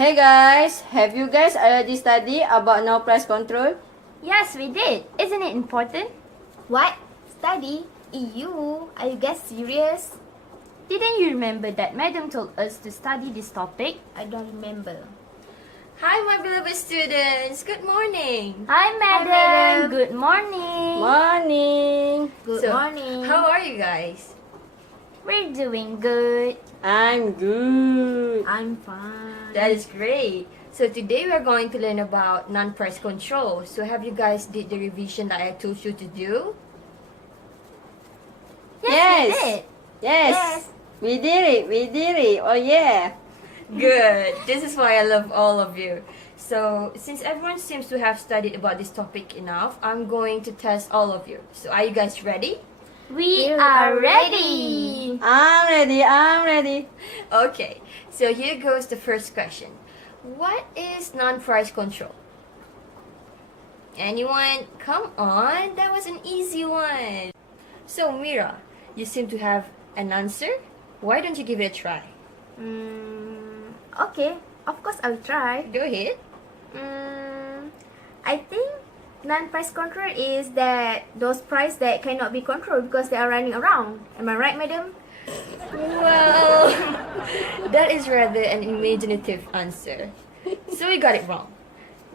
Hey guys, have you guys already studied about no price control? Yes, we did. Isn't it important? What? Study? EU? Are you guys serious? Didn't you remember that Madam told us to study this topic? I don't remember. Hi, my beloved students. Good morning. Hi, Madam. Madam. Good morning. Morning! Good morning. How are you guys? We're doing good. I'm good. I'm fine. That is great. So today we are going to learn about non-price control. So have you guys did the revision that I told you to do? Yes! We did. Yes! We did it! Oh yeah! Good. This is why I love all of you. So since everyone seems to have studied about this topic enough, I'm going to test all of you. So are you guys ready? We are ready. I'm ready! Okay. So here goes the first question. What is non-price control? Anyone? Come on, that was an easy one. So Mira, you seem to have an answer. Why don't you give it a try? Okay, of course I'll try. Go ahead. I think non-price control is that those price that cannot be controlled because they are running around. Am I right, madam? Well, that is rather an imaginative answer. So you got it wrong.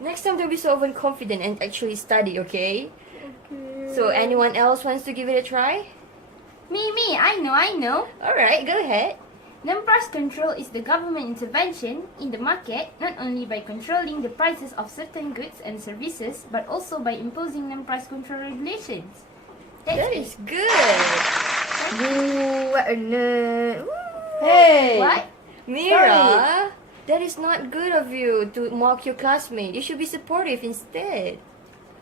Next time don't be so overconfident and actually study, okay? So anyone else wants to give it a try? Me, I know. Alright, go ahead. Non-price control is the government intervention in the market not only by controlling the prices of certain goods and services but also by imposing non-price control regulations. That is good. Ooh, what a nerd. Hey! What? Mira, that is not good of you to mock your classmate. You should be supportive instead.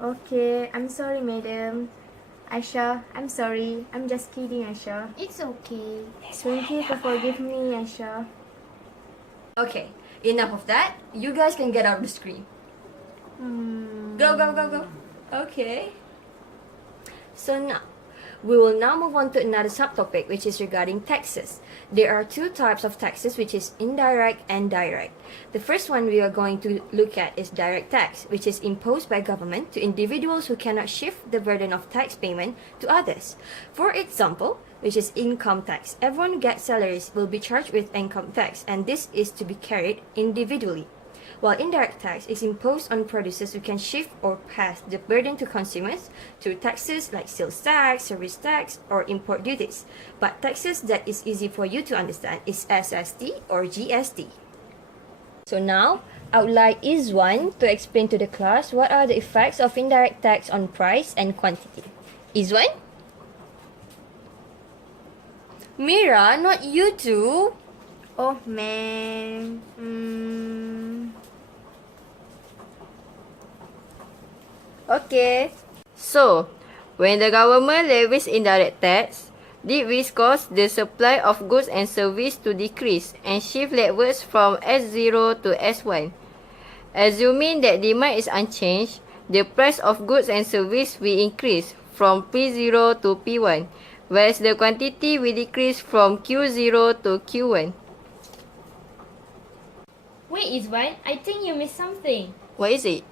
Okay, I'm sorry, madam. Aisha, I'm sorry. I'm just kidding, Aisha. It's okay. Thank you for forgive me, Aisha. Okay, enough of that. You guys can get out of the screen. Go. Okay. So now, we will now move on to another subtopic, which is regarding taxes. There are two types of taxes, which is indirect and direct. The first one we are going to look at is direct tax, which is imposed by government to individuals who cannot shift the burden of tax payment to others. For example, which is income tax. Everyone who gets salaries will be charged with income tax, and this is to be carried individually. While indirect tax is imposed on producers who can shift or pass the burden to consumers through taxes like sales tax, service tax, or import duties. But taxes that is easy for you to understand is SST or GST. So now, I would like Izwan to explain to the class what are the effects of indirect tax on price and quantity. Izwan? Mira, not you two. Oh, man. Okay. So, when the government levies indirect tax, this cause the supply of goods and service to decrease and shift levels from S0 to S1. Assuming that demand is unchanged, the price of goods and service will increase from P0 to P1, whereas the quantity will decrease from Q0 to Q1. Wait, Izwan, I think you missed something. What is it?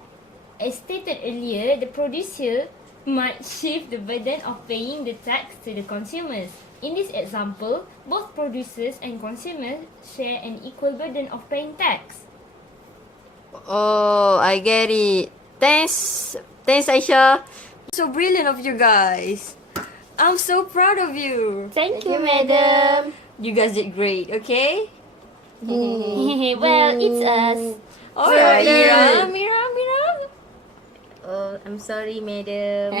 As stated earlier, the producer might shift the burden of paying the tax to the consumers. In this example, both producers and consumers share an equal burden of paying tax. Oh, I get it. Thanks, Aisha. So brilliant of you guys. I'm so proud of you. Thank you, madam. You guys did great, okay? Well, it's us. Alright, Sorry. Mira. Oh, I'm sorry, madam.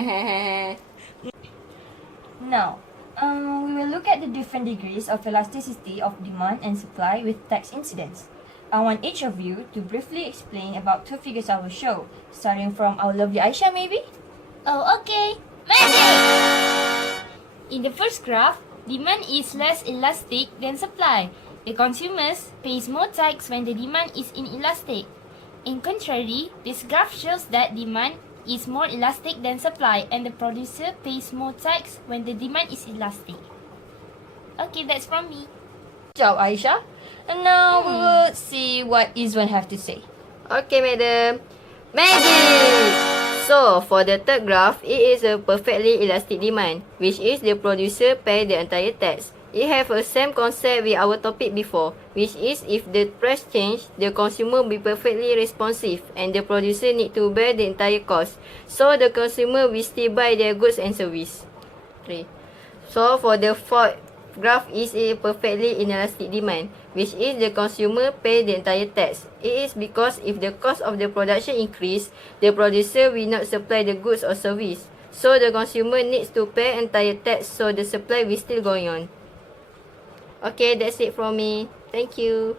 Now, We will look at the different degrees of elasticity of demand and supply with tax incidence. I want each of you to briefly explain about two figures I will show, starting from our lovely Aisha maybe? Oh, okay. Magic! In the first graph, demand is less elastic than supply. The consumers pays more tax when the demand is inelastic. In contrary, this graph shows that demand is more elastic than supply and the producer pays more tax when the demand is elastic. Okay, that's from me. Good job, Aisha. And now we will see what Izwan have to say. Okay, madam. Magic! So, for the third graph, it is a perfectly elastic demand, which is the producer pay the entire tax. It have a same concept with our topic before, which is if the price change, the consumer be perfectly responsive and the producer need to bear the entire cost. So, the consumer will still buy their goods and service. 3. So, for the fourth graph is a perfectly inelastic demand, which is the consumer pay the entire tax. It is because if the cost of the production increase, the producer will not supply the goods or service. So, the consumer needs to pay entire tax, so the supply will still going on. Okay, that's it from me. Thank you.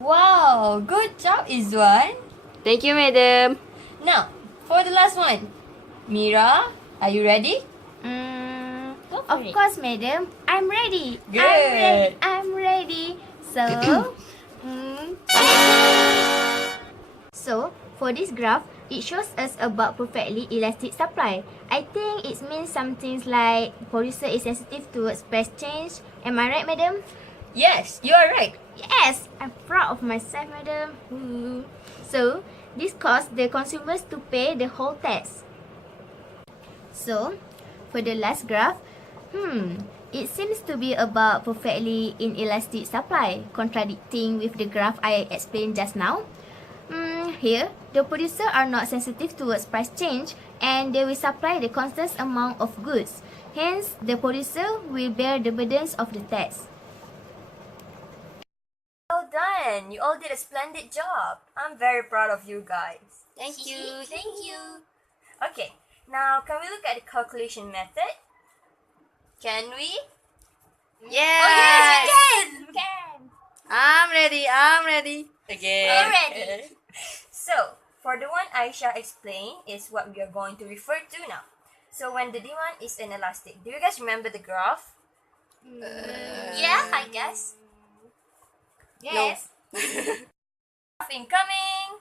Wow, good job, Izwan. Thank you, madam. Now, for the last one. Mira, are you ready? Go for Of it. course, madam. I'm ready. Good. I'm ready. So, so for this graph, it shows us about perfectly elastic supply. I think it means some things like producer is sensitive towards price change. Am I right, madam? Yes, you are right. Yes, I'm proud of myself, madam. Ooh. So, this causes the consumers to pay the whole tax. So, for the last graph, it seems to be about perfectly inelastic supply, contradicting with the graph I explained just now. Here, the producers are not sensitive towards price change and they will supply the constant amount of goods. Hence, the producer will bear the burdens of the tax. Well done. You all did a splendid job. I'm very proud of you guys. Thank you. Thank you. Okay, now can we look at the calculation method? Can we? Yes. Oh, yes, we can. Can. I'm ready. Okay. We're ready. So, for the one Aisha explained is what we are going to refer to now. So, when the demand is inelastic, do you guys remember the graph? Yeah, I guess. Yes. Graph incoming.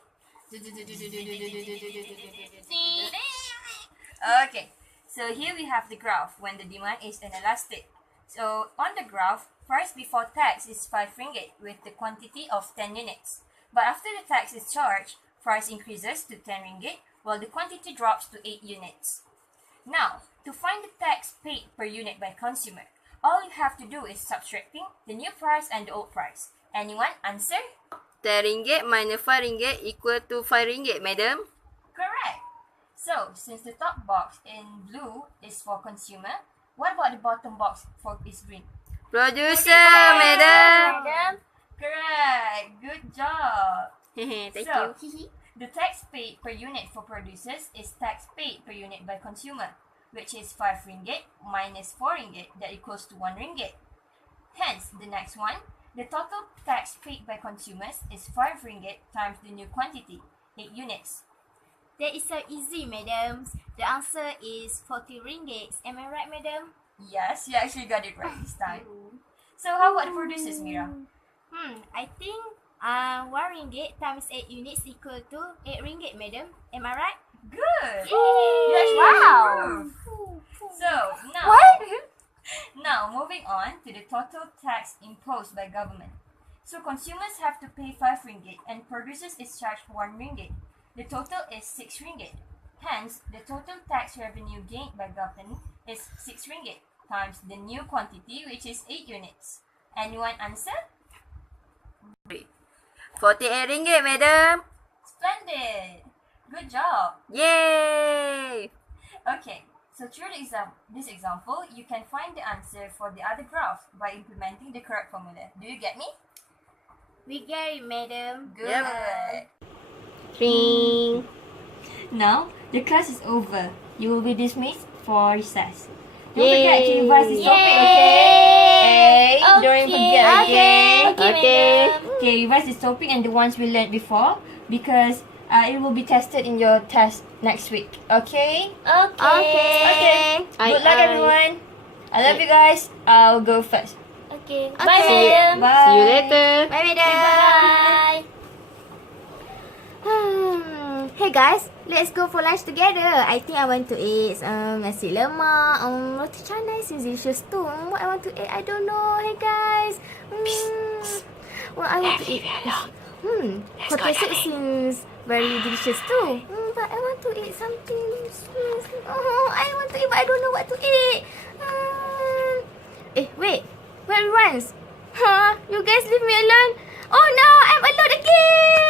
Okay, so here we have the graph when the demand is inelastic. So, on the graph, price before tax is 5 ringgit with the quantity of 10 units. But after the tax is charged, price increases to 10 ringgit while the quantity drops to 8 units. Now, to find the tax paid per unit by consumer, all you have to do is subtracting the new price and the old price. Anyone answer? 10 ringgit minus 5 ringgit equal to 5 ringgit, madam. Correct. So, since the top box in blue is for consumer, what about the bottom box for is green? Producer, madam. Madam. Correct. Good job. Thank So, you. the tax paid per unit for producers is tax paid per unit by consumer, which is 5 ringgit minus 4 ringgit that equals to 1 ringgit. Hence, the next one, the total tax paid by consumers is 5 ringgit times the new quantity, 8 units. That is so easy, madam. The answer is 40 ringgit. Am I right, madam? Yes, you actually got it right this time. So, how about the producers, Mira? I think 1 ringgit times 8 units equal to 8 ringgit, madam. Am I right? Good. Yay! You actually improved. So, now, now moving on to the total tax imposed by government. So, consumers have to pay 5 ringgit and producers is charged 1 ringgit. The total is 6 ringgit. Hence, the total tax revenue gained by government is 6 ringgit times the new quantity, which is 8 units. Anyone answer? 48 ringgit, madam. Splendid. Good job. Yay! Okay, so through this example, you can find the answer for the other graph by implementing the correct formula. Do you get me? We get it, madam. Good. Yep. Ring. Now, the class is over. You will be dismissed for recess. Don't forget to revise this topic, Yay! okay? Don't Okay. forget, okay? Okay. Madam. Okay, revise this topic and the ones we learned before because it will be tested in your test next week, okay? Okay. Good luck, everyone. I love you guys. I'll go first. Okay. Okay. Bye, madam. Bye. See you later. Bye, madam. Bye. Hey guys, let's go for lunch together. I think I want to eat nasi lemak, roti canai seems delicious too. What I want to eat, I don't know. Hey guys. Well, I want to eat. Hotel soup seems very delicious too. But I want to eat something. I want to eat, but I don't know what to eat. Wait. Where everyone's? You guys leave me alone. Oh no, I'm alone again.